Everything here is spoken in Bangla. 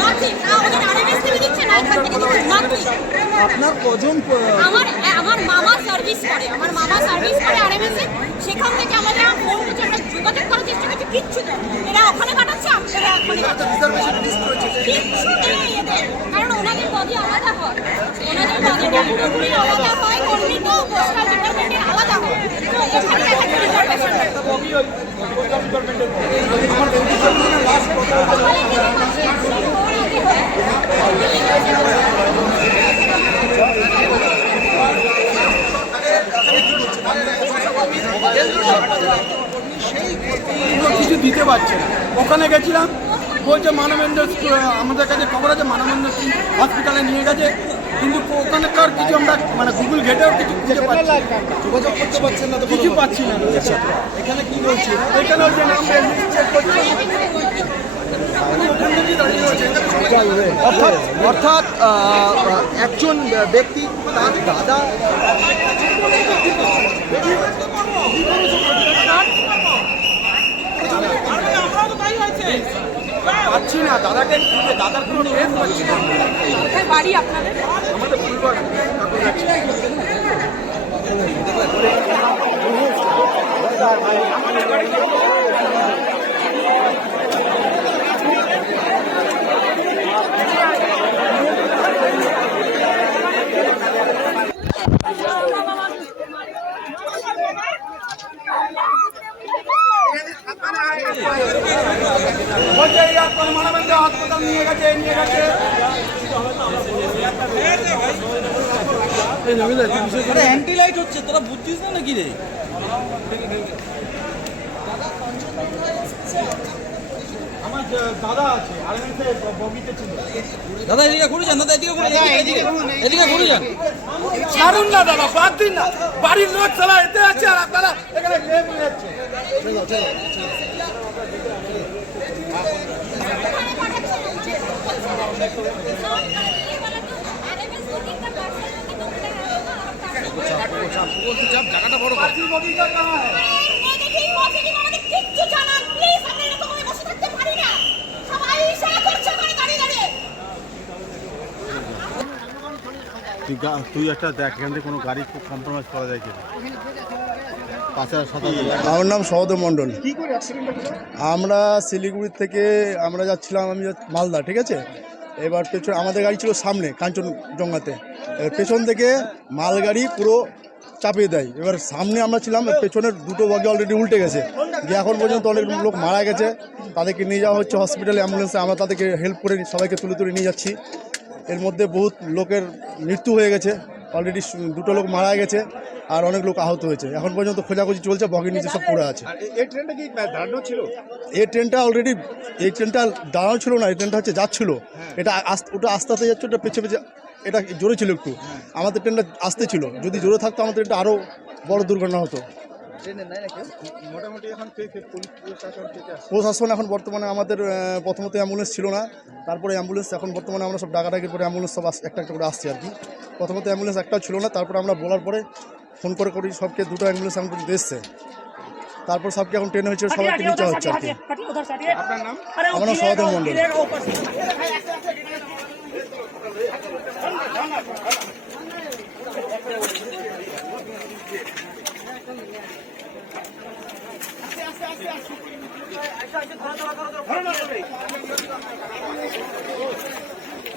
Martin, now we're going to আপনার কজন আমার আমার মামা সার্ভিস করে আমার মামা সার্ভিস করে আরএমএস এ সেখান থেকে আমাদের ফোন করছে আমরা যোগাযোগ করার চেষ্টা করছি কিচ্ছু নেই এরা ওখানে কাটাচ্ছে আমরা কাটাচ্ছি। কিচ্ছু নেই এদের কারণ ওনাদের বডি আলাদা হয় ওনাদের বডিটা পুরোপুরি আলাদা হয় কর্মী তো পোস্টাল ডিপার্টমেন্টের আলাদা হয় তো এখানে একটা রিজার্ভেশন কোনো কিছু দিতে পারছে না ওখানে গেছিলাম বলছে মানবেন্দ্র আমাদের কাছে খবর আছে মানবেন্দ্র সিং হসপিটালে নিয়ে গেছে। কিন্তু ওখানকার কিছু আমরা মানে গুগল ঘেটেও কিছু খুঁজে পাচ্ছি না। যোগাযোগ করতে পারছেন না তো কিছু পাচ্ছি না। এখানে কি বলছে এখানে হচ্ছে না আমরা চেক করছি অর্থাৎ অর্থাৎ একজন ব্যক্তি তার দাদা পাচ্ছি না দাদাকে খুঁজে দাদার কোনো ট্রেন পাচ্ছি না। কোথায় বাড়ি আপনাদের? আমাদের ঠাকুর যাচ্ছে বলছে এই আপনার মানবেন্দ্র হাসপাতাল নিয়ে গেছে নিয়ে গেছে। অ্যান্টি লাইট হচ্ছে তোরা বুঝছিস না নাকি রে? দাদা আছে আর বগিতে ছিল। দাদা এদিকে ঘুরে যান দাদা এদিকে ঘুরে যান, এদিকে ঘুরে যান। ছাড়ুন না দাদা বাদ দিন না। বাড়ির লোক সালা এতে আছে আর আপনারা এখানে যাচ্ছে তুই একটা দেখ কোনো গাড়ি খুব কম্প্রোমাইজ করা যায় কিনা। আমার নাম সহদেব মণ্ডল। আমরা শিলিগুড়ি থেকে আমরা যাচ্ছিলাম, আমি মালদা, ঠিক আছে? এবার পেছনে আমাদের গাড়ি ছিল সামনে, কাঞ্চনজঙ্ঘাতে। পেছন থেকে মালগাড়ি পুরো চাপিয়ে দেয়। এবার সামনে আমরা ছিলাম, পেছনের দুটো বগি অলরেডি উল্টে গেছে। যে এখন পর্যন্ত অনেক লোক মারা গেছে। তাদেরকে নিয়ে যাওয়া হচ্ছে হসপিটালে অ্যাম্বুলেন্সে আমরা তাদেরকে হেল্প করে সবাইকে তুলে তুলে নিয়ে যাচ্ছি। এর মধ্যে বহুত লোকের মৃত্যু হয়ে গেছে। অলরেডি দুটো লোক মারা গেছে আর অনেক লোক আহত হয়েছে। এখন পর্যন্ত খোঁজাখুঁজি চলছে বগির নিচে সব পড়ে আছে। এই ট্রেনটা কি দাঁড়ানো ছিল? এই ট্রেনটা অলরেডি এই ট্রেনটা দাঁড়ানো ছিল না এই ট্রেনটা হচ্ছে যাচ্ছিল। এটা আস- ওটা আস্তে আস্তে যাচ্ছে ওটা পেছে পেছে এটা জোরে ছিল একটু। আমাদের ট্রেনটা আসতে ছিল। যদি জোরে থাকতো আমাদের এটা আরও বড় দুর্ঘটনা হতো। মোটামুটি এখন প্রশাসন এখন বর্তমানে আমাদের প্রথমত অ্যাম্বুলেন্স ছিল না। তারপরে অ্যাম্বুলেন্স এখন বর্তমানে আমরা সব ডাকাডাকির পরে অ্যাম্বুলেন্স সব একটা একটা করে আসছে আর কি। প্রথমত অ্যাম্বুলেন্স একটাও ছিল না তারপরে আমরা বলার পরে ফোন করে করি সবকে দুটো অ্যাম্বুলেন্স এখন পর্যন্ত এসছে। তারপর সবকে এখন ট্রেনে হয়েছে সবাইকে নিচে হচ্ছে আর কি। আপনার নাম? আমার নাম সহদেব মণ্ডল।